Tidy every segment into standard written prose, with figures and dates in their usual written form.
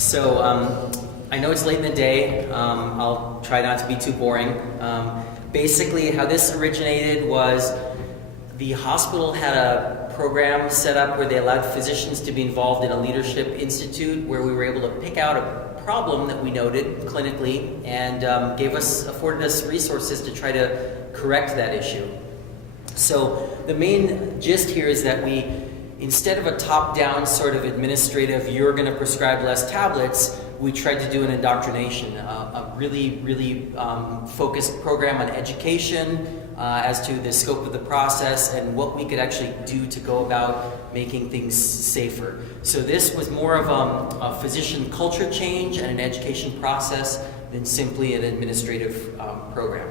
I know it's late in the day. I'll try not to be too boring. Basically, how this originated was the hospital had a program set up where they allowed physicians to be involved in a leadership institute where we were able to pick out a problem that we noted clinically and afforded us resources to try to correct that issue. So the main gist here is that instead of a top-down sort of administrative, you're going to prescribe less tablets, we tried to do an indoctrination, a really focused program on education as to the scope of the process and what we could actually do to go about making things safer. So this was more of a physician culture change and an education process than simply an administrative program.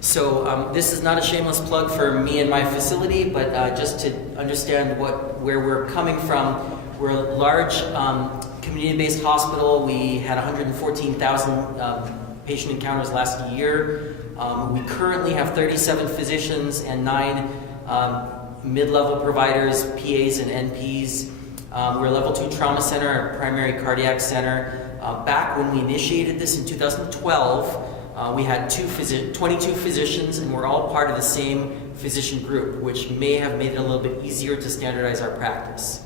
So this is not a shameless plug for me and my facility, but just to understand where we're coming from. We're a large community-based hospital. We had 114,000 patient encounters last year. We currently have 37 physicians and 9 mid-level providers, PAs and NPs. We're a level 2 trauma center, a primary cardiac center. Back when we initiated this in 2012, we had 22 physicians, and we're all part of the same physician group, which may have made it a little bit easier to standardize our practice.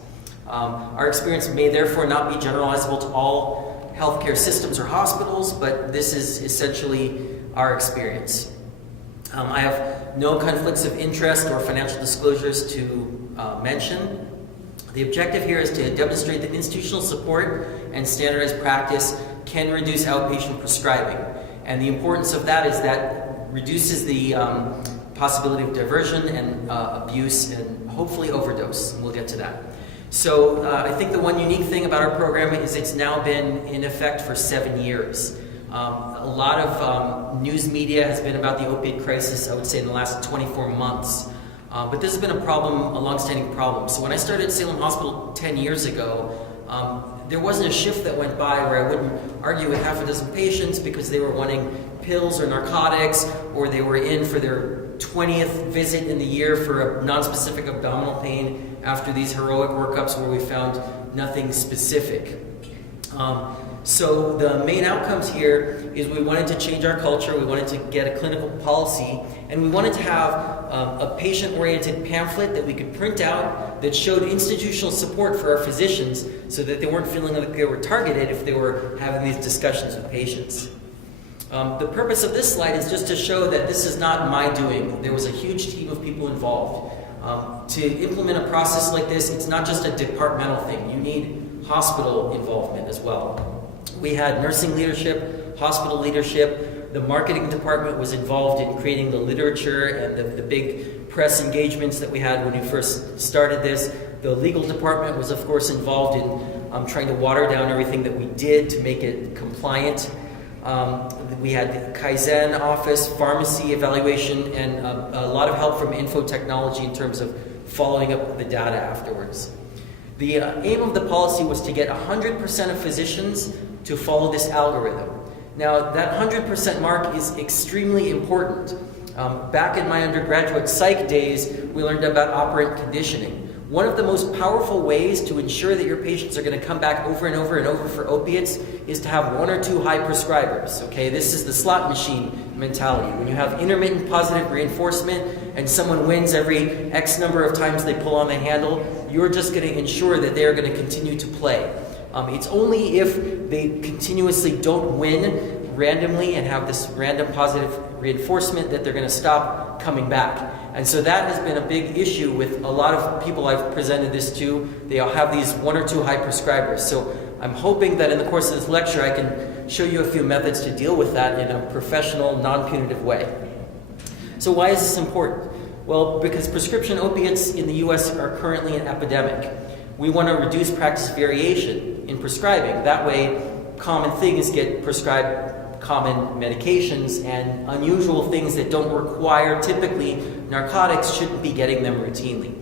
Our experience may therefore not be generalizable to all healthcare systems or hospitals, but this is essentially our experience. I have no conflicts of interest or financial disclosures to mention. The objective here is to demonstrate that institutional support and standardized practice can reduce outpatient prescribing. And the importance of that is that reduces the possibility of diversion and abuse and hopefully overdose. And we'll get to that. So I think the one unique thing about our program is it's now been in effect for 7 years. A lot of news media has been about the opiate crisis, I would say, in the last 24 months. But this has been a longstanding problem. So when I started at Salem Hospital 10 years ago, there wasn't a shift that went by where I wouldn't argue with half a dozen patients because they were wanting pills or narcotics, or they were in for their 20th visit in the year for a nonspecific abdominal pain after these heroic workups where we found nothing specific. So the main outcomes here is we wanted to change our culture, we wanted to get a clinical policy, and we wanted to have a patient-oriented pamphlet that we could print out that showed institutional support for our physicians so that they weren't feeling like they were targeted if they were having these discussions with patients. The purpose of this slide is just to show that this is not my doing. There was a huge team of people involved. To implement a process like this, it's not just a departmental thing. You need hospital involvement as well. We had nursing leadership, hospital leadership. The marketing department was involved in creating the literature and the big press engagements that we had when we first started this. The legal department was, of course, involved in trying to water down everything that we did to make it compliant. We had the Kaizen office, pharmacy evaluation, and a lot of help from info technology in terms of following up the data afterwards. The aim of the policy was to get 100% of physicians to follow this algorithm. Now, that 100% mark is extremely important. Back in my undergraduate psych days, we learned about operant conditioning. One of the most powerful ways to ensure that your patients are going to come back over and over and over for opiates is to have 1 or 2 high prescribers. Okay, this is the slot machine mentality. When you have intermittent positive reinforcement and someone wins every X number of times they pull on the handle, you're just going to ensure that they are going to continue to play. It's only if they continuously don't win randomly and have this random positive reinforcement that they're going to stop coming back. And so that has been a big issue with a lot of people I've presented this to. They all have these 1 or 2 high prescribers. So I'm hoping that in the course of this lecture I can show you a few methods to deal with that in a professional, non-punitive way. So why is this important? Well, because prescription opiates in the US are currently an epidemic. We want to reduce practice variation in prescribing. That way, common things get prescribed common medications, and unusual things that don't require typically narcotics shouldn't be getting them routinely.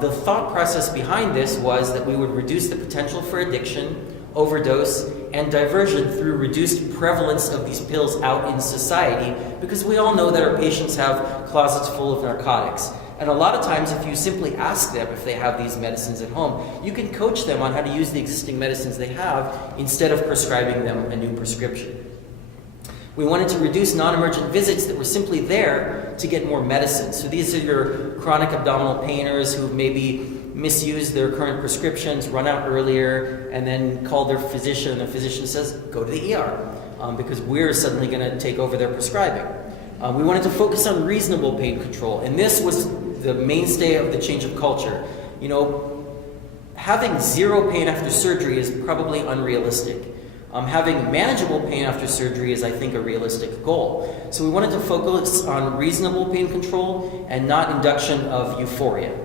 The thought process behind this was that we would reduce the potential for addiction, overdose, and diversion through reduced prevalence of these pills out in society, because we all know that our patients have closets full of narcotics. And a lot of times, if you simply ask them if they have these medicines at home, you can coach them on how to use the existing medicines they have instead of prescribing them a new prescription. We wanted to reduce non-emergent visits that were simply there to get more medicine. So these are your chronic abdominal painers who maybe misused their current prescriptions, run out earlier, and then call their physician, and the physician says, go to the ER, because we're suddenly going to take over their prescribing. We wanted to focus on reasonable pain control, and this was the mainstay of the change of culture. You know, having zero pain after surgery is probably unrealistic. Having manageable pain after surgery is, I think, a realistic goal. So we wanted to focus on reasonable pain control and not induction of euphoria.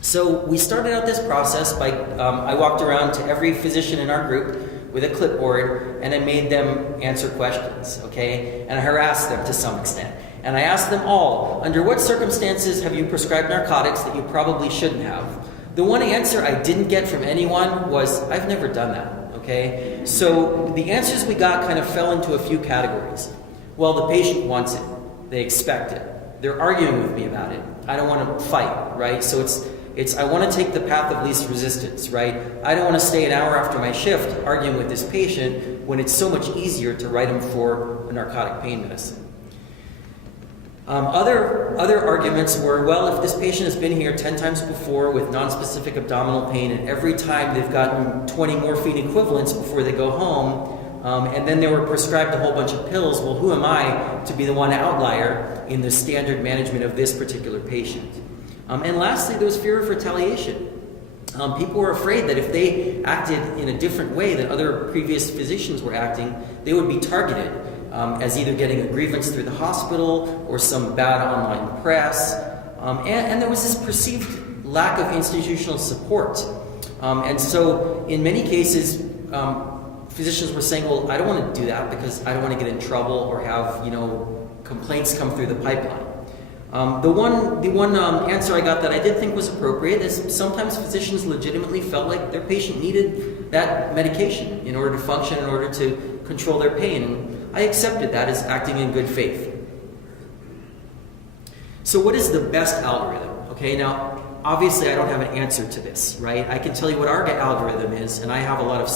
So we started out this process by, I walked around to every physician in our group with a clipboard and I made them answer questions, okay? And I harassed them to some extent. And I asked them all, under what circumstances have you prescribed narcotics that you probably shouldn't have? The one answer I didn't get from anyone was, I've never done that, okay? So the answers we got kind of fell into a few categories. Well, the patient wants it. They expect it. They're arguing with me about it. I don't want to fight, right? So it's I want to take the path of least resistance, right? I don't want to stay an hour after my shift arguing with this patient when it's so much easier to write him for a narcotic pain medicine. Other arguments were, well, if this patient has been here 10 times before with nonspecific abdominal pain, and every time they've gotten 20 morphine equivalents before they go home, and then they were prescribed a whole bunch of pills, well, who am I to be the one outlier in the standard management of this particular patient? And lastly, there was fear of retaliation. People were afraid that if they acted in a different way than other previous physicians were acting, they would be targeted as either getting a grievance through the hospital or some bad online press. And there was this perceived lack of institutional support. And so in many cases, physicians were saying, well, I don't want to do that because I don't want to get in trouble or have, complaints come through the pipeline. The one answer I got that I did think was appropriate is sometimes physicians legitimately felt like their patient needed that medication in order to function, in order to control their pain. And I accepted that as acting in good faith. So what is the best algorithm? Okay, now, obviously I don't have an answer to this, right? I can tell you what our algorithm is, and I have a lot of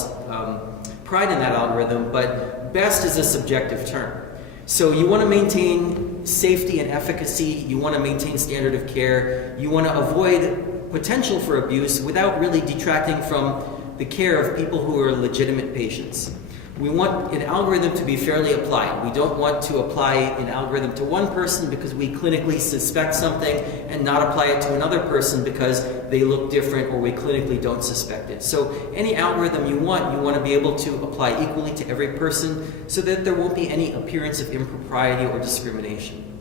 pride in that algorithm, but best is a subjective term. So you want to maintain safety and efficacy, you want to maintain standard of care, you want to avoid potential for abuse without really detracting from the care of people who are legitimate patients. We want an algorithm to be fairly applied. We don't want to apply an algorithm to one person because we clinically suspect something and not apply it to another person because they look different or we clinically don't suspect it. So any algorithm you want to be able to apply equally to every person so that there won't be any appearance of impropriety or discrimination.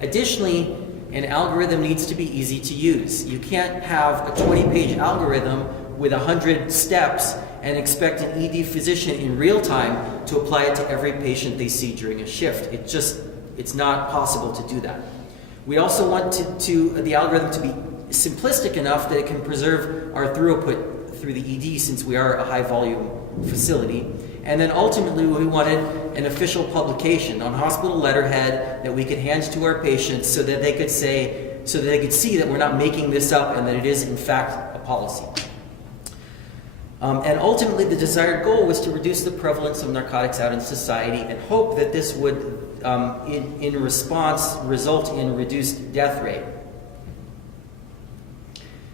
Additionally, an algorithm needs to be easy to use. You can't have a 20-page algorithm with 100 steps and expect an ED physician in real time to apply it to every patient they see during a shift. It's not possible to do that. We also want the algorithm to be simplistic enough that it can preserve our throughput through the ED since we are a high volume facility. And then ultimately we wanted an official publication on hospital letterhead that we could hand to our patients so that they could see that we're not making this up and that it is in fact a policy. And ultimately, the desired goal was to reduce the prevalence of narcotics out in society and hope that this would, in response, result in reduced death rate.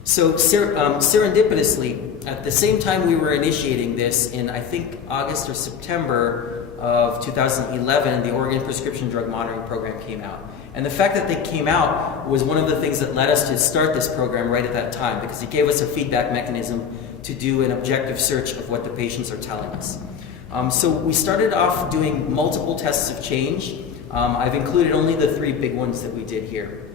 So serendipitously, at the same time we were initiating this in, I think, August or September of 2011, the Oregon Prescription Drug Monitoring Program came out. And the fact that they came out was one of the things that led us to start this program right at that time because it gave us a feedback mechanism to do an objective search of what the patients are telling us. So we started off doing multiple tests of change. I've included only the 3 big ones that we did here.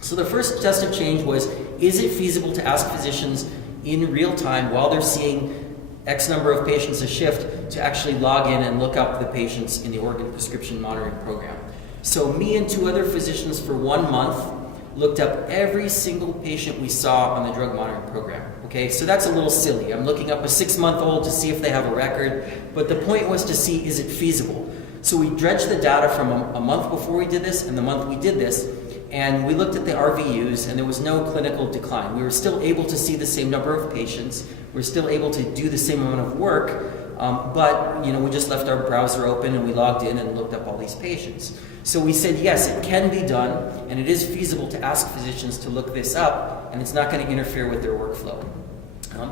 So the first test of change was, is it feasible to ask physicians in real time while they're seeing X number of patients a shift to actually log in and look up the patients in the Oregon Prescription Monitoring Program? So me and 2 other physicians for 1 month looked up every single patient we saw on the drug monitoring program. Okay, so that's a little silly. I'm looking up a 6-month-old to see if they have a record, but the point was to see, is it feasible? So we dredged the data from a month before we did this and the month we did this, and we looked at the RVUs, and there was no clinical decline. We were still able to see the same number of patients. We were still able to do the same amount of work, but we just left our browser open and we logged in and looked up all these patients. So we said, yes, it can be done, and it is feasible to ask physicians to look this up, and it's not going to interfere with their workflow.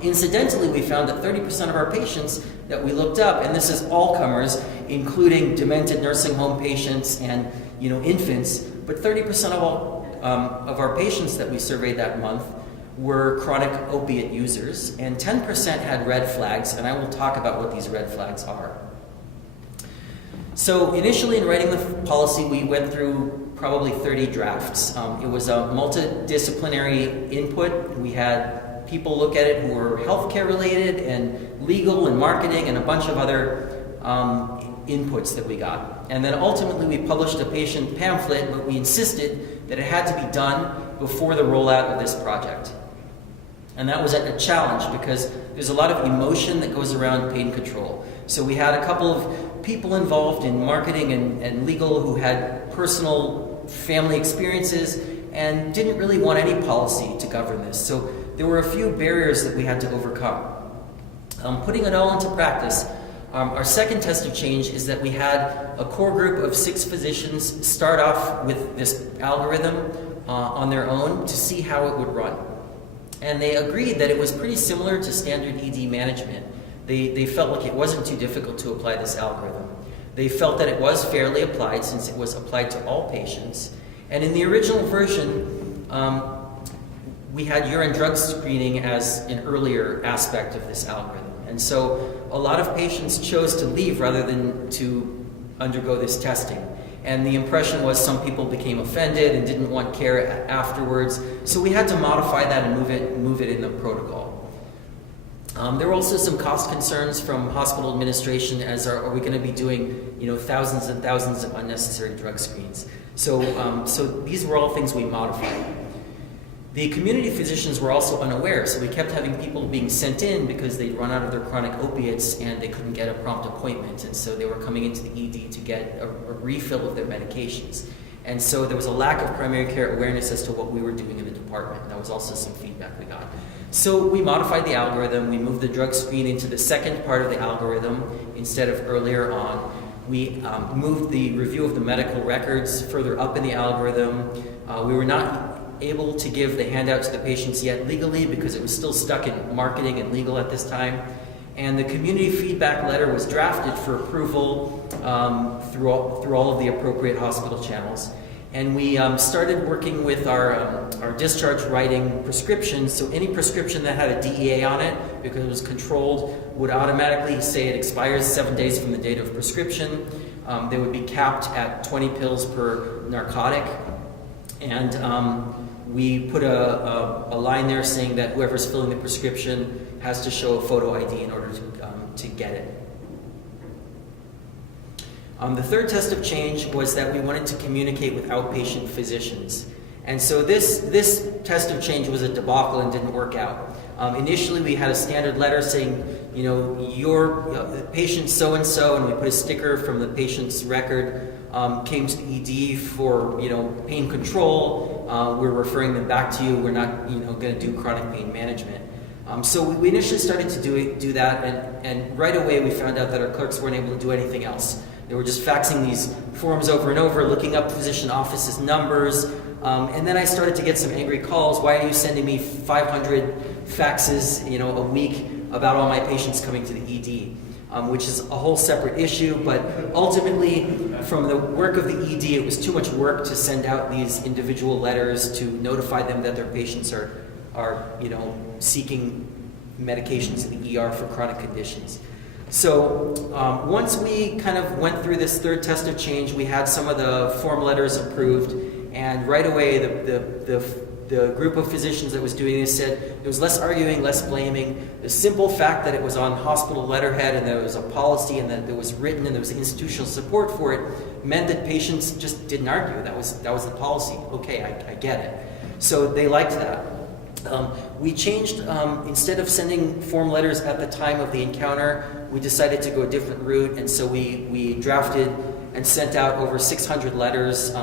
Incidentally, we found that 30% of our patients that we looked up, and this is all comers, including demented nursing home patients and infants, but 30% of our patients that we surveyed that month were chronic opiate users, and 10% had red flags, and I will talk about what these red flags are. So initially in writing the policy, we went through probably 30 drafts. It was a multidisciplinary input. We had people look at it who were healthcare related and legal and marketing and a bunch of other inputs that we got. And then ultimately we published a patient pamphlet, but we insisted that it had to be done before the rollout of this project. And that was a challenge because there's a lot of emotion that goes around pain control. So we had a couple of people involved in marketing and legal who had personal family experiences and didn't really want any policy to govern this. So there were a few barriers that we had to overcome. Putting it all into practice, our second test of change is that we had a core group of 6 physicians start off with this algorithm on their own to see how it would run. And they agreed that it was pretty similar to standard ED management. They felt like it wasn't too difficult to apply this algorithm. They felt that it was fairly applied since it was applied to all patients. And in the original version, we had urine drug screening as an earlier aspect of this algorithm. And so a lot of patients chose to leave rather than to undergo this testing. And the impression was some people became offended and didn't want care afterwards. So we had to modify that and move it in the protocol. There were also some cost concerns from hospital administration as are we going to be doing thousands and thousands of unnecessary drug screens. So these were all things we modified. The community physicians were also unaware, so we kept having people being sent in because they'd run out of their chronic opiates and they couldn't get a prompt appointment, and so they were coming into the ED to get a refill of their medications. And so there was a lack of primary care awareness as to what we were doing in the department. That was also some feedback we got. So we modified the algorithm. We moved the drug screen into the second part of the algorithm instead of earlier on. We moved the review of the medical records further up in the algorithm. We were not able to give the handout to the patients yet legally because it was still stuck in marketing and legal at this time. And the community feedback letter was drafted for approval through all of the appropriate hospital channels. And we started working with our discharge writing prescriptions. So any prescription that had a DEA on it, because it was controlled, would automatically say it expires 7 days from the date of prescription. They would be capped at 20 pills per narcotic. And we put a line there saying that whoever's filling the prescription has to show a photo ID in order to get it. The third test of change was that we wanted to communicate with outpatient physicians. And so this test of change was a debacle and didn't work out. Initially, we had a standard letter saying, your patient so-and-so, and we put a sticker from the patient's record, came to the ED for, pain control. We're referring them back to you. We're not, going to do chronic pain management. So we initially started to do that, and right away we found out that our clerks weren't able to do anything else. They were just faxing these forms over and over, looking up physician offices numbers, and then I started to get some angry calls. Why are you sending me 500 faxes, a week about all my patients coming to the ED? Which is a whole separate issue, but ultimately, from the work of the ED, it was too much work to send out these individual letters to notify them that their patients are seeking medications in the ER for chronic conditions. So once we kind of went through this third test of change, we had some of the form letters approved, and right away the group of physicians that was doing this said there was less arguing, less blaming. The simple fact that it was on hospital letterhead and there was a policy and that it was written and there was institutional support for it meant that patients just didn't argue. That was the policy. Okay, I get it. So they liked that. We changed, instead of sending form letters at the time of the encounter, we decided to go a different route, and so we drafted and sent out over 600 letters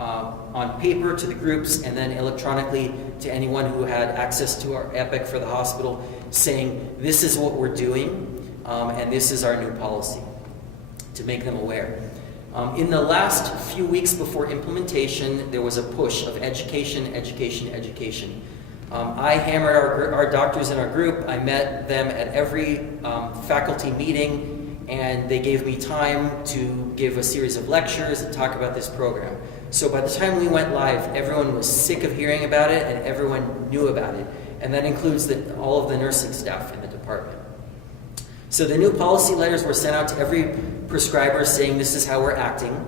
on paper to the groups and then electronically to anyone who had access to our Epic for the hospital, saying this is what we're doing and this is our new policy, to make them aware. In the last few weeks before implementation, there was a push of education, education, education. I hammered our doctors in our group. I met them at every faculty meeting, and they gave me time to give a series of lectures and talk about this program. So by the time we went live, everyone was sick of hearing about it, and everyone knew about it. And that includes all of the nursing staff in the department. So the new policy letters were sent out to every prescriber saying this is how we're acting.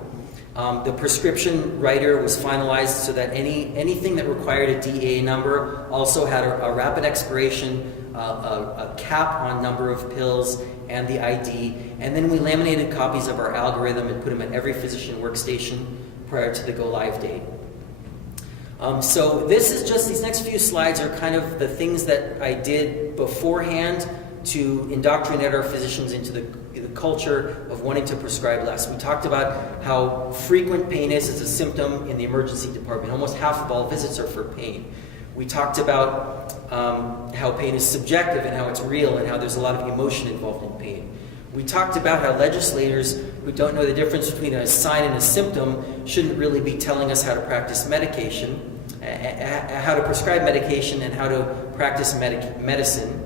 The prescription writer was finalized so that anything that required a DEA number also had a rapid expiration, a cap on number of pills, and the ID. And then we laminated copies of our algorithm and put them at every physician workstation prior to the go live date. So this is just, these next few slides are kind of the things that I did beforehand to indoctrinate our physicians into the culture of wanting to prescribe less. We talked about how frequent pain is as a symptom in the emergency department. Almost half of all visits are for pain. We talked about how pain is subjective and how it's real and how there's a lot of emotion involved in pain. We talked about how legislators who don't know the difference between a sign and a symptom shouldn't really be telling us how to practice medication, how to prescribe medication and how to practice medicine.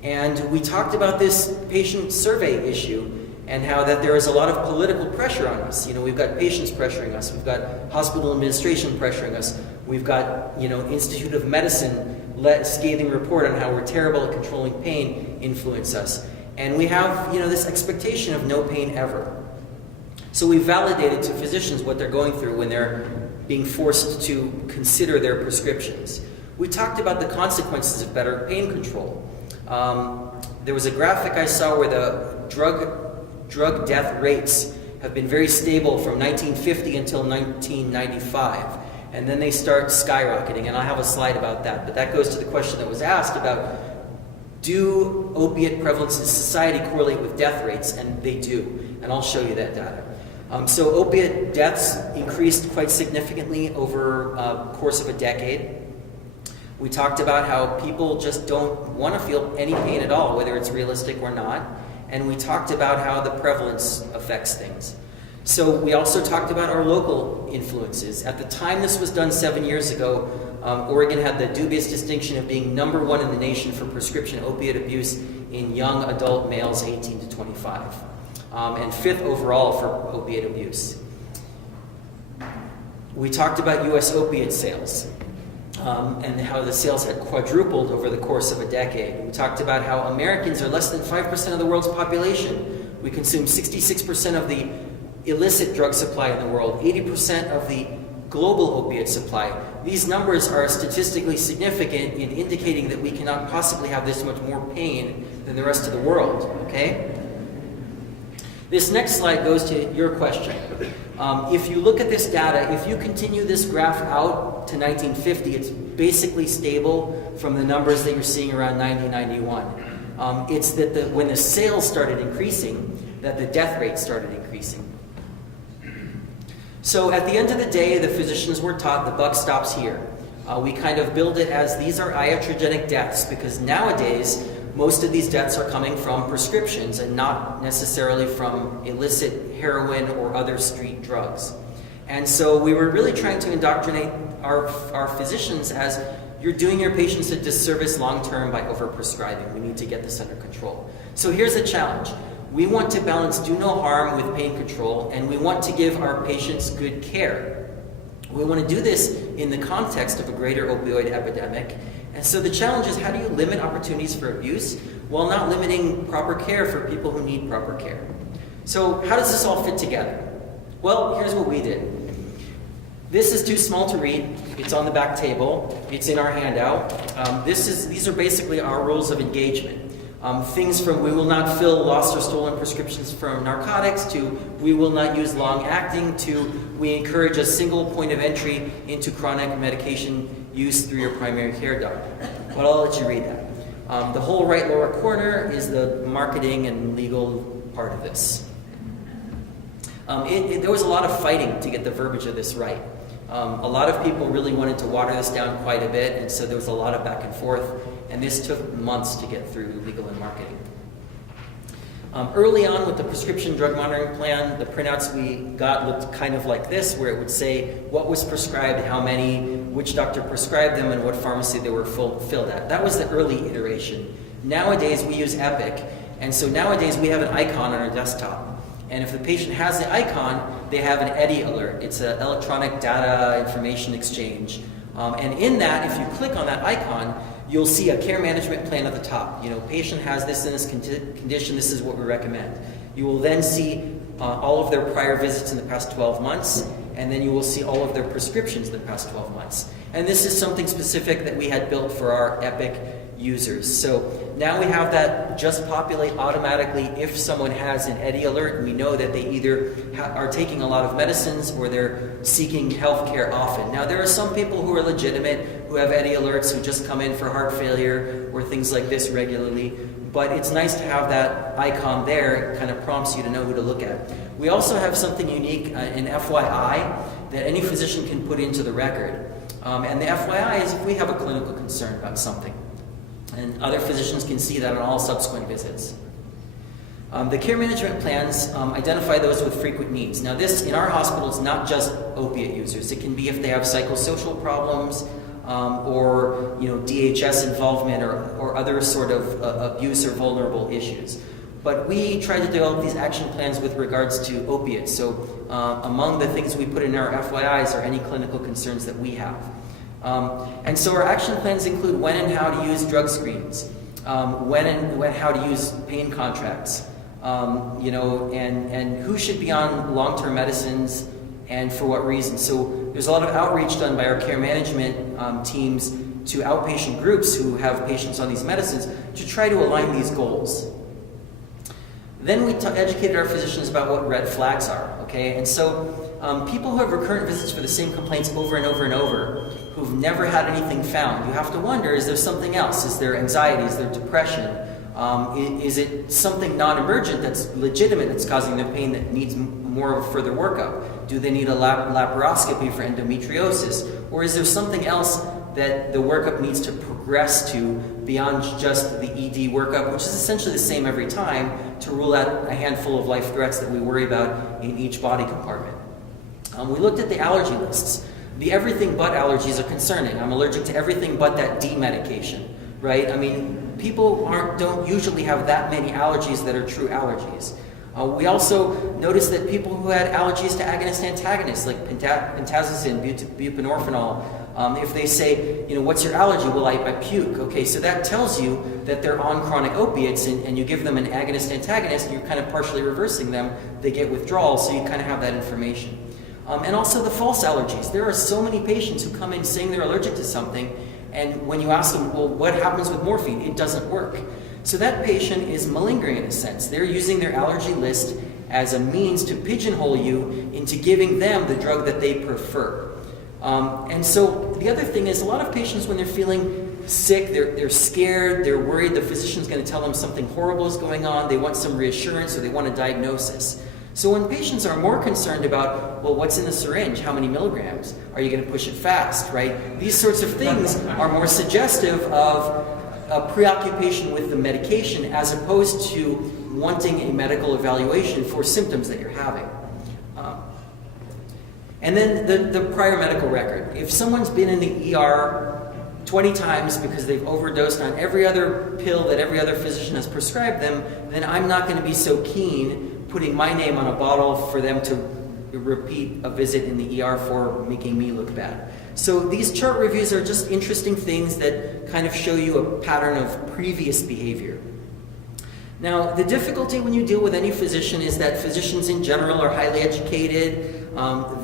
And we talked about this patient survey issue and how that there is a lot of political pressure on us. You know, we've got patients pressuring us, we've got hospital administration pressuring us, we've got, Institute of Medicine scathing report on how we're terrible at controlling pain influence us. And we have, this expectation of no pain ever. So we validated to physicians what they're going through when they're being forced to consider their prescriptions. We talked about the consequences of better pain control. There was a graphic I saw where the drug death rates have been very stable from 1950 until 1995. And then they start skyrocketing, and I have a slide about that. But that goes to the question that was asked about, do opiate prevalence in society correlate with death rates? And they do, and I'll show you that data. So opiate deaths increased quite significantly over the course of a decade. We talked about how people just don't want to feel any pain at all, whether it's realistic or not. And we talked about how the prevalence affects things. So we also talked about our local influences. At the time this was done 7 years ago, Oregon had the dubious distinction of being #1 in the nation for prescription opiate abuse in young adult males 18 to 25, and 5th overall for opiate abuse. We talked about U.S. opiate sales. And how the sales had quadrupled over the course of a decade. We talked about how Americans are less than 5% of the world's population. We consume 66% of the illicit drug supply in the world, 80% of the global opiate supply. These numbers are statistically significant in indicating that we cannot possibly have this much more pain than the rest of the world, okay? This next slide goes to your question. If you look at this data, if you continue this graph out to 1950, it's basically stable from the numbers that you're seeing around 1991. It's that when the sales started increasing, that the death rate started increasing. So at the end of the day, the physicians were taught the buck stops here. We kind of build it as these are iatrogenic deaths, because nowadays, most of these deaths are coming from prescriptions and not necessarily from illicit heroin or other street drugs. And so we were really trying to indoctrinate our physicians as you're doing your patients a disservice long-term by overprescribing. We need to get this under control. So here's a challenge. We want to balance do no harm with pain control, and we want to give our patients good care. We want to do this in the context of a greater opioid epidemic. And so the challenge is, how do you limit opportunities for abuse while not limiting proper care for people who need proper care? So how does this all fit together? Well, here's what we did. This is too small to read. It's on the back table. It's in our handout. These are basically our rules of engagement. Things from we will not fill lost or stolen prescriptions from narcotics to we will not use long-acting to we encourage a single point of entry into chronic medication use through your primary care doctor. But I'll let you read that. The whole right lower corner is the marketing and legal part of this. There was a lot of fighting to get the verbiage of this right. A lot of people really wanted to water this down quite a bit, and so there was a lot of back and forth, and this took months to get through legal and marketing. Early on with the prescription drug monitoring plan, the printouts we got looked kind of like this, where it would say what was prescribed, how many, which doctor prescribed them, and what pharmacy they were filled at. That was the early iteration. Nowadays we use Epic, and so nowadays we have an icon on our desktop. And if the patient has the icon, they have an EDI alert. It's an electronic data information exchange. And in that, if you click on that icon, you'll see a care management plan at the top. You know, patient has this and this condition, this is what we recommend. You will then see all of their prior visits in the past 12 months, and then you will see all of their prescriptions in the past 12 months. And this is something specific that we had built for our Epic users. So now we have that just populate automatically if someone has an EDI alert, and we know that they either are taking a lot of medicines or they're seeking health care often. Now there are some people who are legitimate, who have EDI alerts, who just come in for heart failure or things like this regularly, but it's nice to have that icon there. It kind of prompts you to know who to look at. We also have something unique, an FYI, that any physician can put into the record. And the FYI is if we have a clinical concern about something. And other physicians can see that on all subsequent visits. The care management plans identify those with frequent needs. Now this, in our hospital, is not just opiate users. It can be if they have psychosocial problems or DHS involvement or other sort of abuse or vulnerable issues. But we try to develop these action plans with regards to opiates. So among the things we put in our FYIs are any clinical concerns that we have. And so our action plans include when and how to use drug screens, when and how to use pain contracts, and who should be on long-term medicines and for what reason. So there's a lot of outreach done by our care management teams to outpatient groups who have patients on these medicines to try to align these goals. Then we educated our physicians about what red flags are, okay? And so people who have recurrent visits for the same complaints over and over and over, who've never had anything found, you have to wonder, is there something else? Is there anxiety? Is there depression? Is it something non-emergent that's legitimate that's causing their pain that needs more of a further workup? Do they need a laparoscopy for endometriosis? Or is there something else that the workup needs to progress to beyond just the ED workup, which is essentially the same every time, to rule out a handful of life threats that we worry about in each body compartment? We looked at the allergy lists. The everything but allergies are concerning. I'm allergic to everything but that D medication, right? I mean, people don't usually have that many allergies that are true allergies. We also noticed that people who had allergies to agonist-antagonists, like pentazocine, buprenorphine, if they say, what's your allergy? Well, I puke. Okay, so that tells you that they're on chronic opiates, and you give them an agonist-antagonist, you're kind of partially reversing them. They get withdrawal, so you kind of have that information. And also the false allergies. There are so many patients who come in saying they're allergic to something, and when you ask them, well, what happens with morphine? It doesn't work. So that patient is malingering in a sense. They're using their allergy list as a means to pigeonhole you into giving them the drug that they prefer. And so the other thing is, a lot of patients, when they're feeling sick, they're scared, they're worried the physician's going to tell them something horrible is going on, they want some reassurance, or they want a diagnosis. So when patients are more concerned about, well, what's in the syringe, how many milligrams, are you going to push it fast, right? These sorts of things are more suggestive of a preoccupation with the medication as opposed to wanting a medical evaluation for symptoms that you're having. And then the prior medical record. If someone's been in the ER 20 times because they've overdosed on every other pill that every other physician has prescribed them, then I'm not going to be so keen putting my name on a bottle for them to repeat a visit in the ER for making me look bad. So these chart reviews are just interesting things that kind of show you a pattern of previous behavior. Now, the difficulty when you deal with any physician is that physicians in general are highly educated.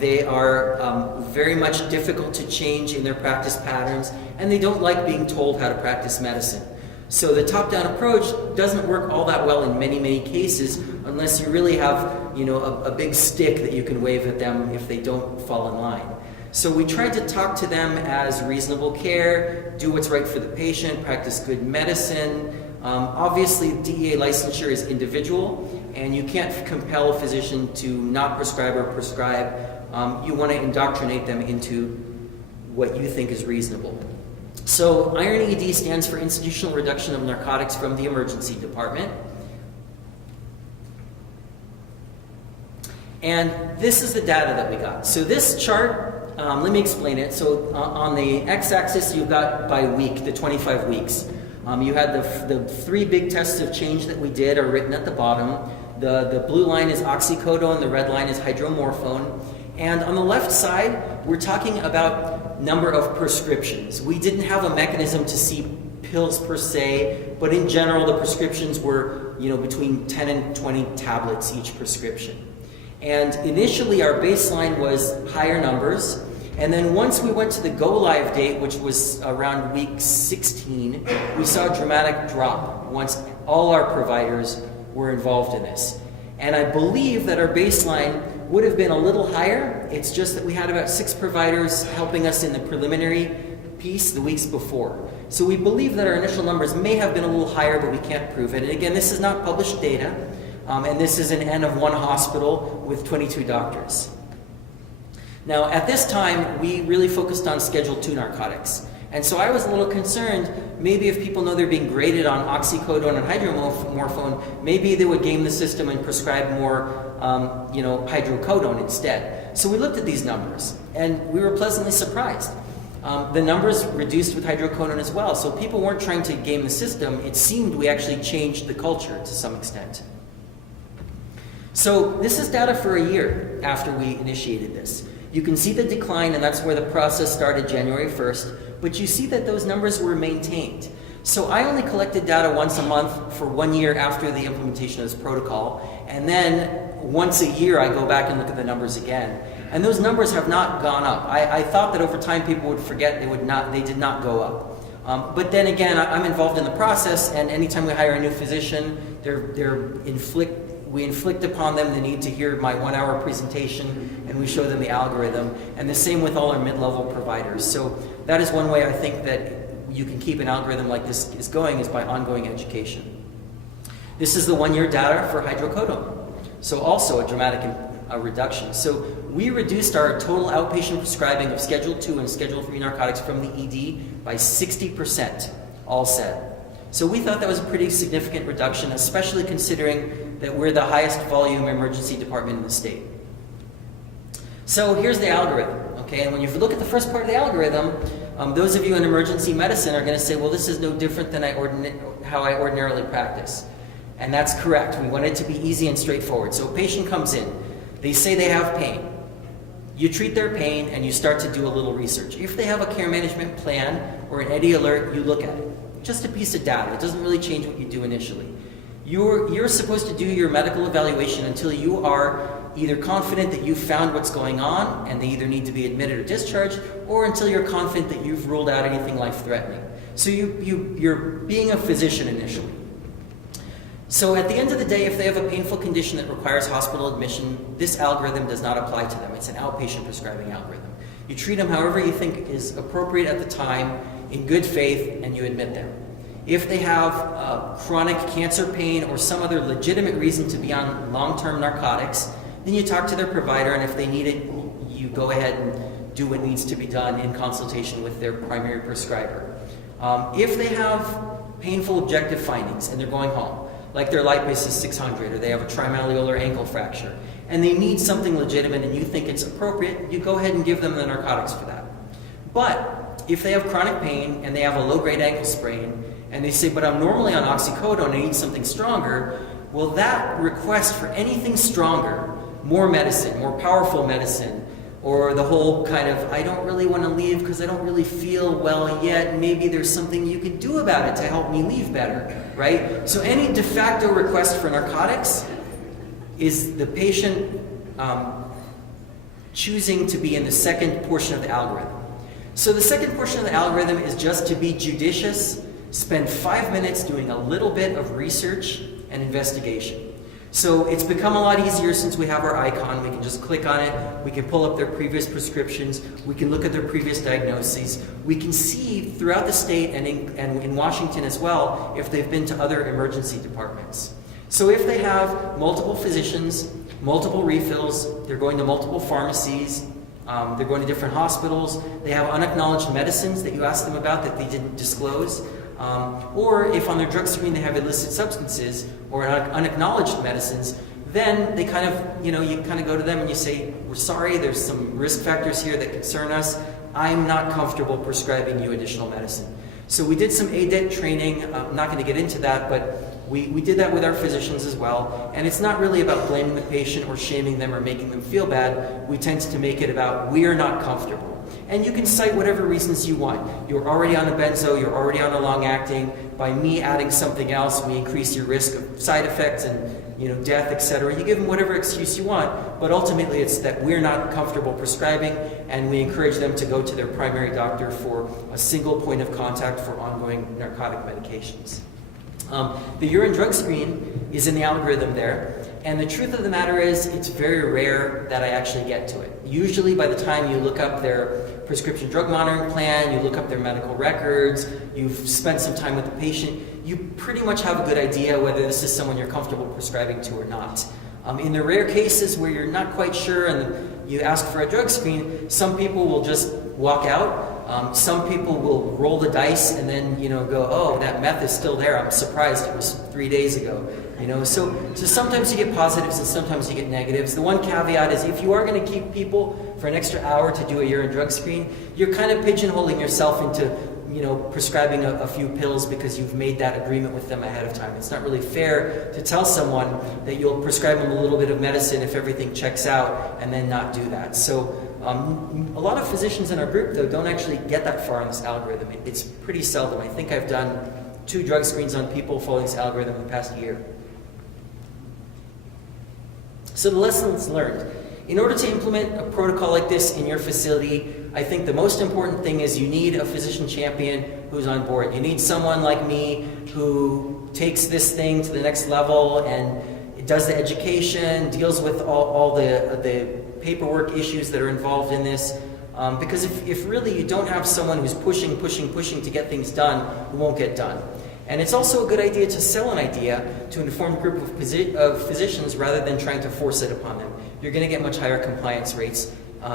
They are very much difficult to change in their practice patterns, and they don't like being told how to practice medicine. So the top-down approach doesn't work all that well in many, many cases unless you really have, a big stick that you can wave at them if they don't fall in line. So we tried to talk to them as reasonable care, do what's right for the patient, practice good medicine. Obviously, DEA licensure is individual, and you can't compel a physician to not prescribe or prescribe you want to indoctrinate them into what you think is reasonable. So Iron ED stands for Institutional Reduction of Narcotics from the Emergency Department. And this is the data that we got. So this chart, let me explain it. So on the x-axis, you've got by week, the 25 weeks. You had the 3 big tests of change that we did are written at the bottom. The blue line is oxycodone, the red line is hydromorphone. And on the left side, we're talking about number of prescriptions. We didn't have a mechanism to see pills per se, but in general, the prescriptions were, between 10 and 20 tablets each prescription. And initially, our baseline was higher numbers. And then once we went to the go-live date, which was around week 16, we saw a dramatic drop once all our providers were involved in this. And I believe that our baseline would have been a little higher. It's just that we had about 6 providers helping us in the preliminary piece the weeks before. So we believe that our initial numbers may have been a little higher, but we can't prove it. And again, this is not published data. And this is an N of 1 hospital with 22 doctors. Now, at this time, we really focused on Schedule II narcotics. And so I was a little concerned, maybe if people know they're being graded on oxycodone and hydromorphone, maybe they would game the system and prescribe more, hydrocodone instead. So we looked at these numbers, and we were pleasantly surprised. The numbers reduced with hydrocodone as well. So people weren't trying to game the system. It seemed we actually changed the culture to some extent. So this is data for a year after we initiated this. You can see the decline, and that's where the process started January 1st, but you see that those numbers were maintained. So I only collected data once a month for 1 year after the implementation of this protocol, and then once a year I go back and look at the numbers again. And those numbers have not gone up. I thought that over time people would forget they did not go up. But then again, I'm involved in the process, and anytime we hire a new physician, we inflict upon them the need to hear my 1-hour presentation, and we show them the algorithm. And the same with all our mid-level providers. So that is one way I think that you can keep an algorithm like this is going, is by ongoing education. This is the 1-year data for hydrocodone. So also a dramatic reduction. So we reduced our total outpatient prescribing of Schedule II and Schedule III narcotics from the ED by 60%, all said. So we thought that was a pretty significant reduction, especially considering that we're the highest volume emergency department in the state. So here's the algorithm, okay? And when you look at the first part of the algorithm, those of you in emergency medicine are going to say, well, this is no different than how I ordinarily practice. And that's correct. We want it to be easy and straightforward. So a patient comes in. They say they have pain. You treat their pain, and you start to do a little research. If they have a care management plan or an EDI alert, you look at it. Just a piece of data. It doesn't really change what you do initially. You're supposed to do your medical evaluation until you are either confident that you've found what's going on and they either need to be admitted or discharged, or until you're confident that you've ruled out anything life-threatening. So you're being a physician initially. So at the end of the day, if they have a painful condition that requires hospital admission, this algorithm does not apply to them. It's an outpatient prescribing algorithm. You treat them however you think is appropriate at the time, in good faith, and you admit them. If they have chronic cancer pain or some other legitimate reason to be on long-term narcotics, then you talk to their provider, and if they need it, you go ahead and do what needs to be done in consultation with their primary prescriber. If they have painful objective findings and they're going home, like their lipase is 600 or they have a trimalleolar ankle fracture, and they need something legitimate and you think it's appropriate, you go ahead and give them the narcotics for that. But if they have chronic pain and they have a low-grade ankle sprain, and they say, but I'm normally on oxycodone, I need something stronger, well, that request for anything stronger, more medicine, more powerful medicine, or the whole kind of, I don't really want to leave because I don't really feel well yet, maybe there's something you could do about it to help me leave better, right? So any de facto request for narcotics is the patient choosing to be in the second portion of the algorithm. So the second portion of the algorithm is just to be judicious, spend 5 minutes doing a little bit of research and investigation. So it's become a lot easier since we have our icon. We can just click on it. We can pull up their previous prescriptions. We can look at their previous diagnoses. We can see throughout the state and in Washington as well if they've been to other emergency departments. So if they have multiple physicians, multiple refills, they're going to multiple pharmacies, they're going to different hospitals, they have unacknowledged medicines that you asked them about that they didn't disclose, or if on their drug screen they have illicit substances or unacknowledged medicines, then they kind of, you kind of go to them and you say, we're sorry, there's some risk factors here that concern us. I'm not comfortable prescribing you additional medicine. So we did some ADET training. I'm not going to get into that, but we did that with our physicians as well. And it's not really about blaming the patient or shaming them or making them feel bad. We tend to make it about we're not comfortable. And you can cite whatever reasons you want. You're already on a benzo, you're already on a long-acting. By me adding something else, we increase your risk of side effects and death, etc. You give them whatever excuse you want, but ultimately it's that we're not comfortable prescribing, and we encourage them to go to their primary doctor for a single point of contact for ongoing narcotic medications. The urine drug screen is in the algorithm there, and the truth of the matter is it's very rare that I actually get to it. Usually by the time you look up their prescription drug monitoring plan, you look up their medical records, you've spent some time with the patient, you pretty much have a good idea whether this is someone you're comfortable prescribing to or not. In the rare cases where you're not quite sure and you ask for a drug screen, some people will just walk out. Some people will roll the dice and then go, oh, that meth is still there. I'm surprised it was 3 days ago. So sometimes you get positives and sometimes you get negatives. The one caveat is if you are going to keep people for an extra hour to do a urine drug screen, you're kind of pigeonholing yourself into prescribing a few pills because you've made that agreement with them ahead of time. It's not really fair to tell someone that you'll prescribe them a little bit of medicine if everything checks out and then not do that. So a lot of physicians in our group, though, don't actually get that far on this algorithm. It's pretty seldom. I think I've done 2 drug screens on people following this algorithm in the past year. So the lessons learned. In order to implement a protocol like this in your facility, I think the most important thing is you need a physician champion who's on board. You need someone like me who takes this thing to the next level and does the education, deals with all the paperwork issues that are involved in this. Because if really you don't have someone who's pushing to get things done, it won't get done. And it's also a good idea to sell an idea to an informed group of physicians rather than trying to force it upon them. You're going to get much higher compliance rates,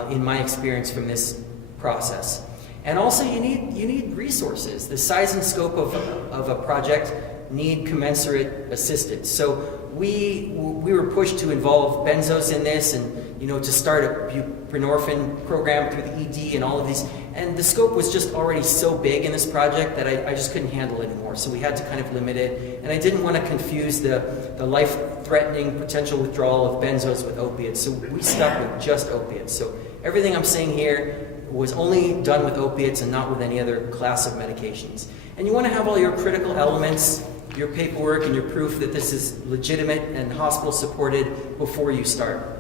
in my experience, from this process. And also you need resources. The size and scope of a project need commensurate assistance. So we were pushed to involve benzos in this and to start a buprenorphine program through the ED and all of these. And the scope was just already so big in this project that I just couldn't handle it anymore. So we had to kind of limit it. And I didn't want to confuse the life-threatening potential withdrawal of benzos with opiates. So we stuck with just opiates. So everything I'm saying here was only done with opiates and not with any other class of medications. And you want to have all your critical elements, your paperwork and your proof that this is legitimate and hospital supported before you start.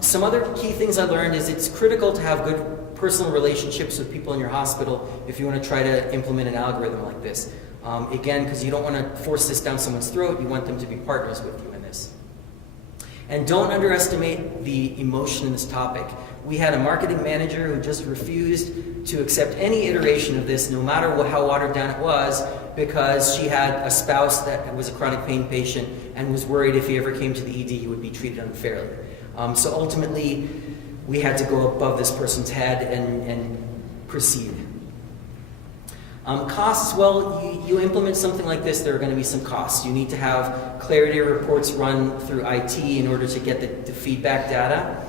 Some other key things I learned is it's critical to have good personal relationships with people in your hospital if you want to try to implement an algorithm like this. Again, because you don't want to force this down someone's throat, you want them to be partners with you in this. And don't underestimate the emotion in this topic. We had a marketing manager who just refused to accept any iteration of this, no matter how watered down it was, because she had a spouse that was a chronic pain patient and was worried if he ever came to the ED, he would be treated unfairly. So ultimately, we had to go above this person's head and proceed. Costs, well, you implement something like this, there are going to be some costs. You need to have clarity reports run through IT in order to get the feedback data.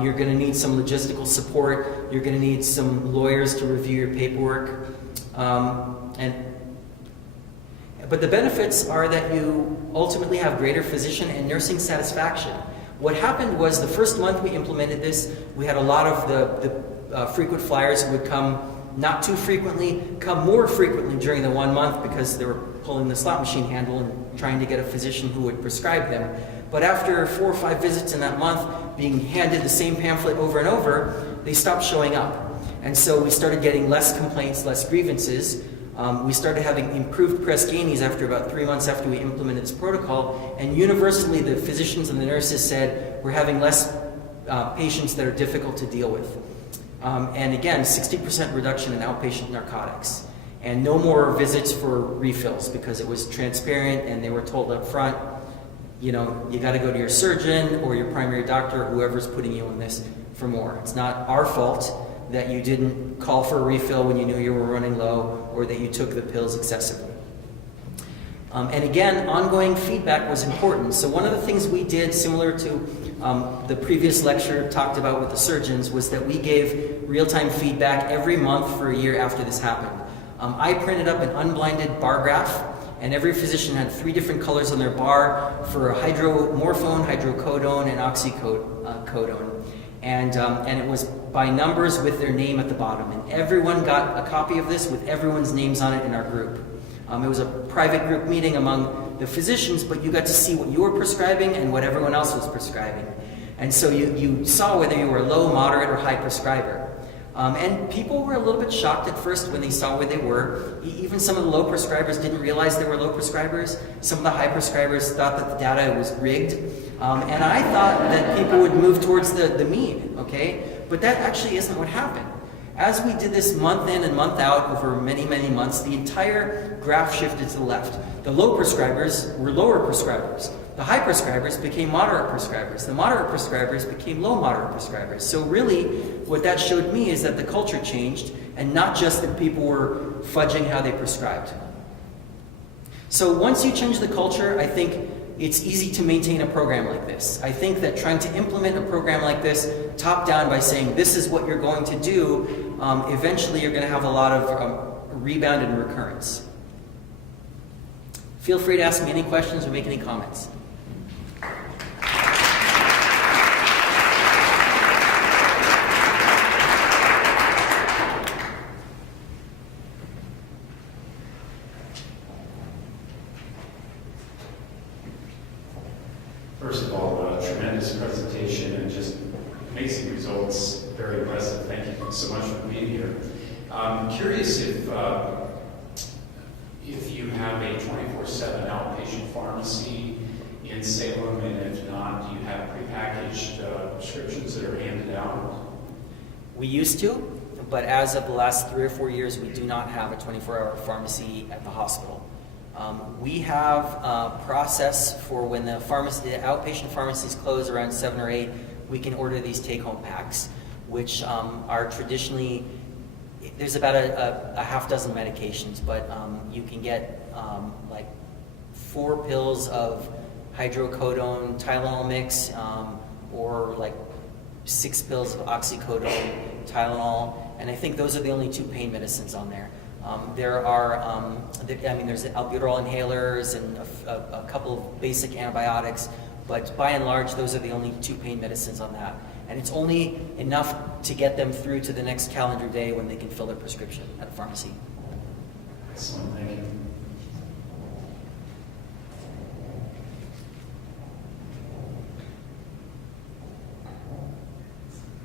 You're going to need some logistical support. You're going to need some lawyers to review your paperwork. But the benefits are that you ultimately have greater physician and nursing satisfaction. What happened was the first month we implemented this, we had a lot of the frequent flyers who would come not too frequently, come more frequently during the 1 month because they were pulling the slot machine handle and trying to get a physician who would prescribe them. But after 4 or 5 visits in that month, being handed the same pamphlet over and over, they stopped showing up. And so we started getting less complaints, less grievances. We started having improved press gainies after about 3 months after we implemented this protocol, and universally the physicians and the nurses said we're having less patients that are difficult to deal with. And again, 60% reduction in outpatient narcotics, and no more visits for refills because it was transparent and they were told up front, you know, you got to go to your surgeon or your primary doctor, whoever's putting you on this, for more. It's not our fault that you didn't call for a refill when you knew you were running low or that you took the pills excessively. And again, ongoing feedback was important. So one of the things we did, similar to the previous lecture talked about with the surgeons, was that we gave real-time feedback every month for a year after this happened. I printed up an unblinded bar graph, and every physician had 3 different colors on their bar for hydromorphone, hydrocodone, and oxycodone. And it was by numbers with their name at the bottom. And everyone got a copy of this with everyone's names on it in our group. It was a private group meeting among the physicians, but you got to see what you were prescribing and what everyone else was prescribing. And so you saw whether you were a low, moderate, or high prescriber. And people were a little bit shocked at first when they saw where they were. Even some of the low prescribers didn't realize they were low prescribers. Some of the high prescribers thought that the data was rigged. And I thought that people would move towards the mean, okay? But that actually isn't what happened. As we did this month in and month out over many, many months, the entire graph shifted to the left. The low prescribers were lower prescribers. The high prescribers became moderate prescribers. The moderate prescribers became low moderate prescribers. So really, what that showed me is that the culture changed, and not just that people were fudging how they prescribed. So once you change the culture, I think it's easy to maintain a program like this. I think that trying to implement a program like this top down by saying this is what you're going to do, eventually you're going to have a lot of rebound and recurrence. Feel free to ask me any questions or make any comments. First of all, tremendous presentation and just amazing results. Very impressive. Thank you so much for being here. I'm curious if you have a 24/7 outpatient pharmacy in Salem, and if not, do you have prepackaged prescriptions that are handed out? We used to, but as of the last 3 or 4 years, we do not have a 24-hour pharmacy at the hospital. We have a process for when the outpatient pharmacies close around 7 or 8, we can order these take-home packs, which are traditionally, there's about a half dozen medications, but you can get like 4 pills of hydrocodone Tylenol mix, or like 6 pills of oxycodone Tylenol, and I think those are the only 2 pain medicines on there. There are, there's albuterol inhalers and a couple of basic antibiotics, but by and large, those are the only 2 pain medicines on that. And it's only enough to get them through to the next calendar day when they can fill their prescription at a pharmacy. Excellent, thank you.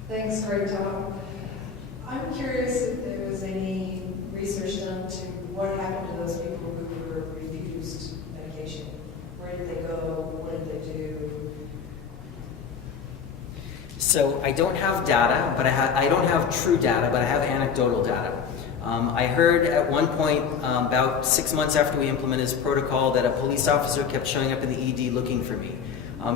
Thanks, great talk. I'm curious if there was any research done to what happened to those people who were refused medication. Where did they go? What did they do? So I don't have data, but I don't have true data, but I have anecdotal data. I heard at one point, about 6 months after we implemented this protocol, that a police officer kept showing up in the ED looking for me.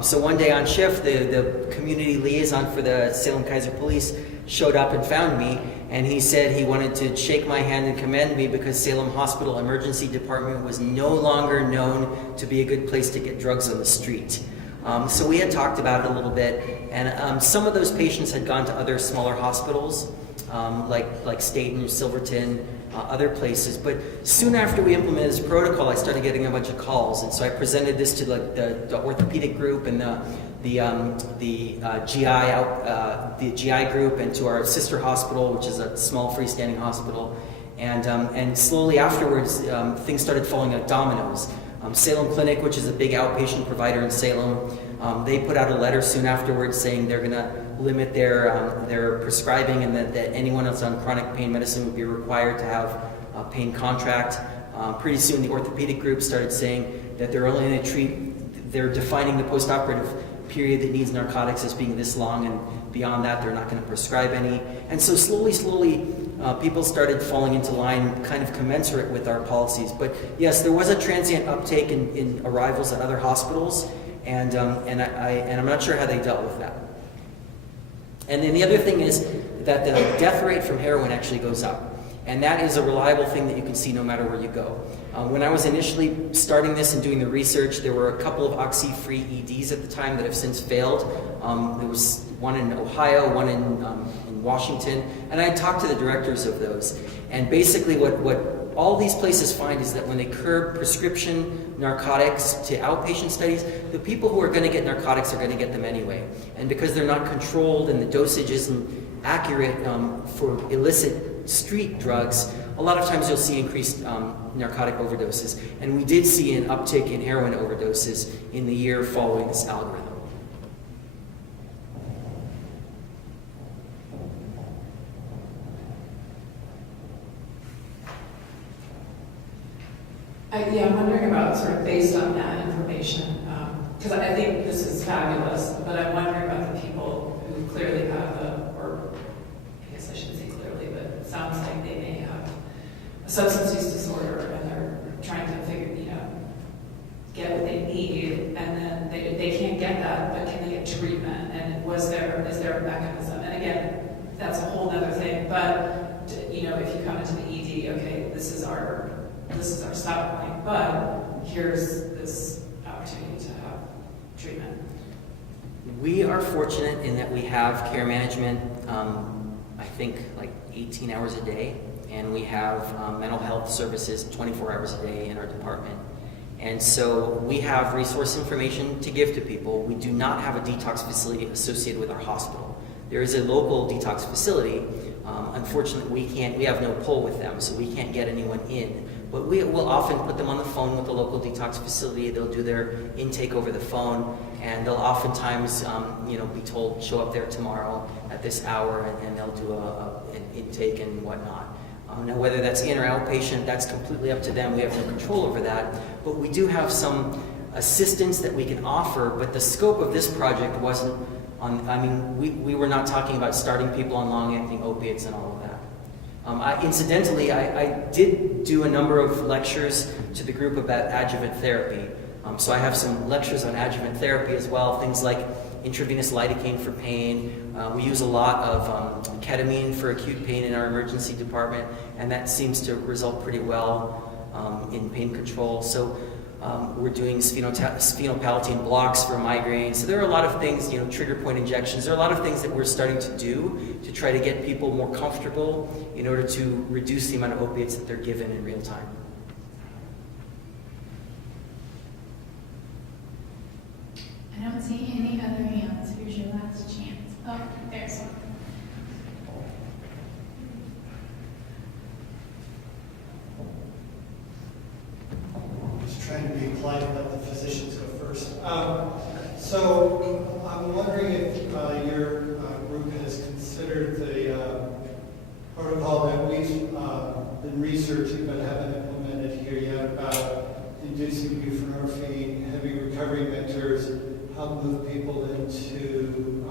So one day on shift, the community liaison for the Salem Kaiser Police showed up and found me, and he said he wanted to shake my hand and commend me because Salem Hospital Emergency Department was no longer known to be a good place to get drugs on the street. So we had talked about it a little bit, and some of those patients had gone to other smaller hospitals, like Staten, Silverton, other places. But soon after we implemented this protocol, I started getting a bunch of calls, and so I presented this to the orthopedic group and the GI group, and to our sister hospital, which is a small freestanding hospital. And slowly afterwards, things started falling like dominoes. Salem Clinic, which is a big outpatient provider in Salem, they put out a letter soon afterwards saying they're going to limit their prescribing, and that anyone else on chronic pain medicine would be required to have a pain contract. Pretty soon the orthopedic group started saying that they're only going to treat, they're defining the postoperative period that needs narcotics as being this long, and beyond that they're not going to prescribe any. And so slowly, people started falling into line kind of commensurate with our policies. But yes, there was a transient uptake in arrivals at other hospitals, and I'm not sure how they dealt with that. And then the other thing is that the death rate from heroin actually goes up. And that is a reliable thing that you can see no matter where you go. When I was initially starting this and doing the research, there were a couple of oxy-free EDs at the time that have since failed. There was one in Ohio, one in Washington, and I talked to the directors of those. And basically what all these places find is that when they curb prescription narcotics to outpatient studies, the people who are going to get narcotics are going to get them anyway. And because they're not controlled and the dosage isn't accurate for illicit street drugs, a lot of times you'll see increased narcotic overdoses. And we did see an uptick in heroin overdoses in the year following this algorithm. I'm wondering about sort of based on that information, because I think this is fabulous, but I'm wondering about the people who clearly have or I guess I shouldn't say clearly, but it sounds like they may have a substance use disorder and they're trying to get what they need, and then they can't get that, but can they get treatment? And is there a mechanism? And again, that's a whole other thing, but if you come into the ED, okay, this is our stop point, but here's this opportunity to have treatment. We are fortunate in that we have care management, I think like 18 hours a day, and we have mental health services 24 hours a day in our department. And so we have resource information to give to people. We do not have a detox facility associated with our hospital. There is a local detox facility. Unfortunately, we have no pull with them, so we can't get anyone in. But we will often put them on the phone with the local detox facility. They'll do their intake over the phone, and they'll oftentimes, be told, show up there tomorrow at this hour, and they'll do an intake and whatnot. Now, whether that's in or outpatient, that's completely up to them. We have no control over that. But we do have some assistance that we can offer, but the scope of this project wasn't we were not talking about starting people on long-acting opiates and all of that. Incidentally, I did do a number of lectures to the group about adjuvant therapy. So I have some lectures on adjuvant therapy as well, things like intravenous lidocaine for pain. We use a lot of ketamine for acute pain in our emergency department, and that seems to result pretty well in pain control. So we're doing sphenopalatine blocks for migraines. So there are a lot of things, trigger point injections. There are a lot of things that we're starting to do to try to get people more comfortable in order to reduce the amount of opiates that they're given in real time. I don't see any other hands. Here's your last chance. Oh, there's one. Trying to be polite and let the physicians go first. So I'm wondering if your group has considered the protocol that we've been researching but haven't implemented here yet about inducing buprenorphine, heavy recovery mentors, help move people into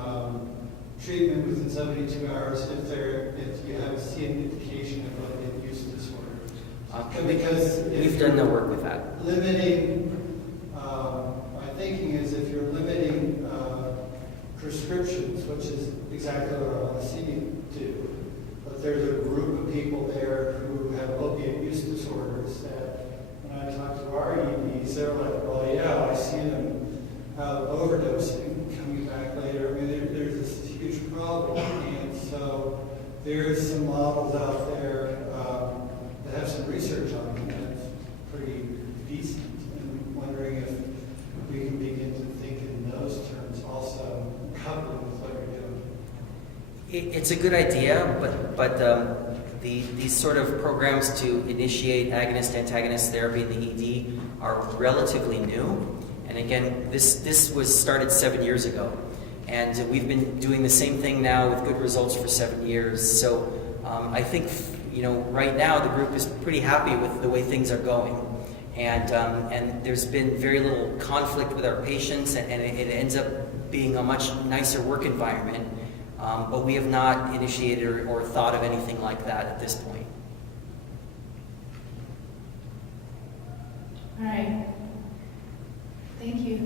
treatment within 72 hours if you have a indication of an use disorder. Because we've done no work with that. Limiting, my thinking is if you're limiting prescriptions, which is exactly what I want to see you do, but there's a group of people there who have opiate use disorders that when I talk to our EDs, they're like, well, yeah, I see them overdosing, coming back later. I mean, there's this huge problem. And so there's some models out there that have some research on them that's pretty decent. And I'm wondering if we can begin to think in those terms also, coupled with what you're doing. It's a good idea, but these sort of programs to initiate agonist-antagonist therapy in the ED are relatively new. And again, this was started 7 years ago. And we've been doing the same thing now with good results for 7 years. So I think, right now the group is pretty happy with the way things are going. And there's been very little conflict with our patients, and it ends up being a much nicer work environment. But we have not initiated or thought of anything like that at this point. All right. Thank you.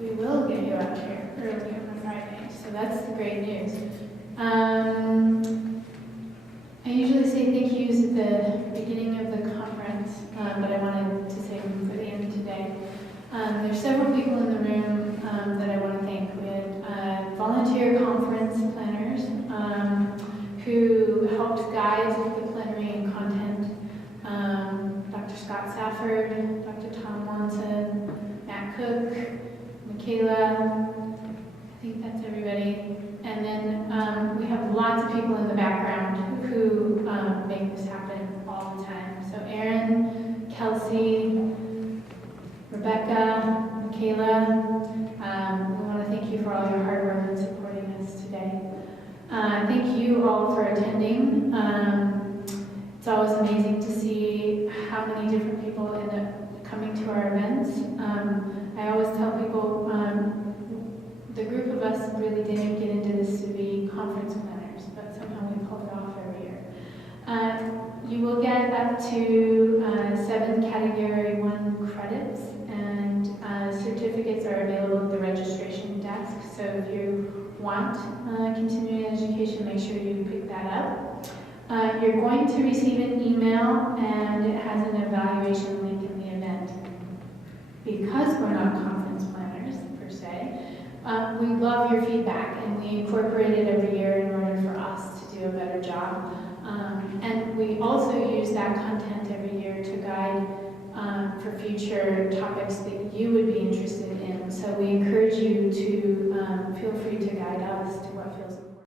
We will get you out here early on a Friday, so that's the great news. I usually say thank yous at the beginning of the conference, but I wanted to say them for the end today. There's several people in the room that I want to thank. We had volunteer conference planners who helped guide the plenary and content. Dr. Scott Safford, Dr. Tom Monson, Matt Cook, Michaela, I think that's everybody. And then we have lots of people in the background who make this happen all the time. So Erin, Kelsey, Rebecca, Michaela, we want to thank you for all your hard work and supporting us today. Thank you all for attending. It's always amazing to see how many different people end up coming to our events. I always tell people the group of us really didn't get into this to be conference planners, but somehow we pulled it off every year. You will get up to 7 Category 1 credits, and certificates are available at the registration desk. So if you want continuing education, make sure you pick that up. You're going to receive an email, and it has an evaluation link in the event. Because we're not conference planners, per se, we love your feedback, and we incorporate it every year in order for us to do a better job. And we also use that content every year to guide for future topics that you would be interested in. So we encourage you to feel free to guide us to what feels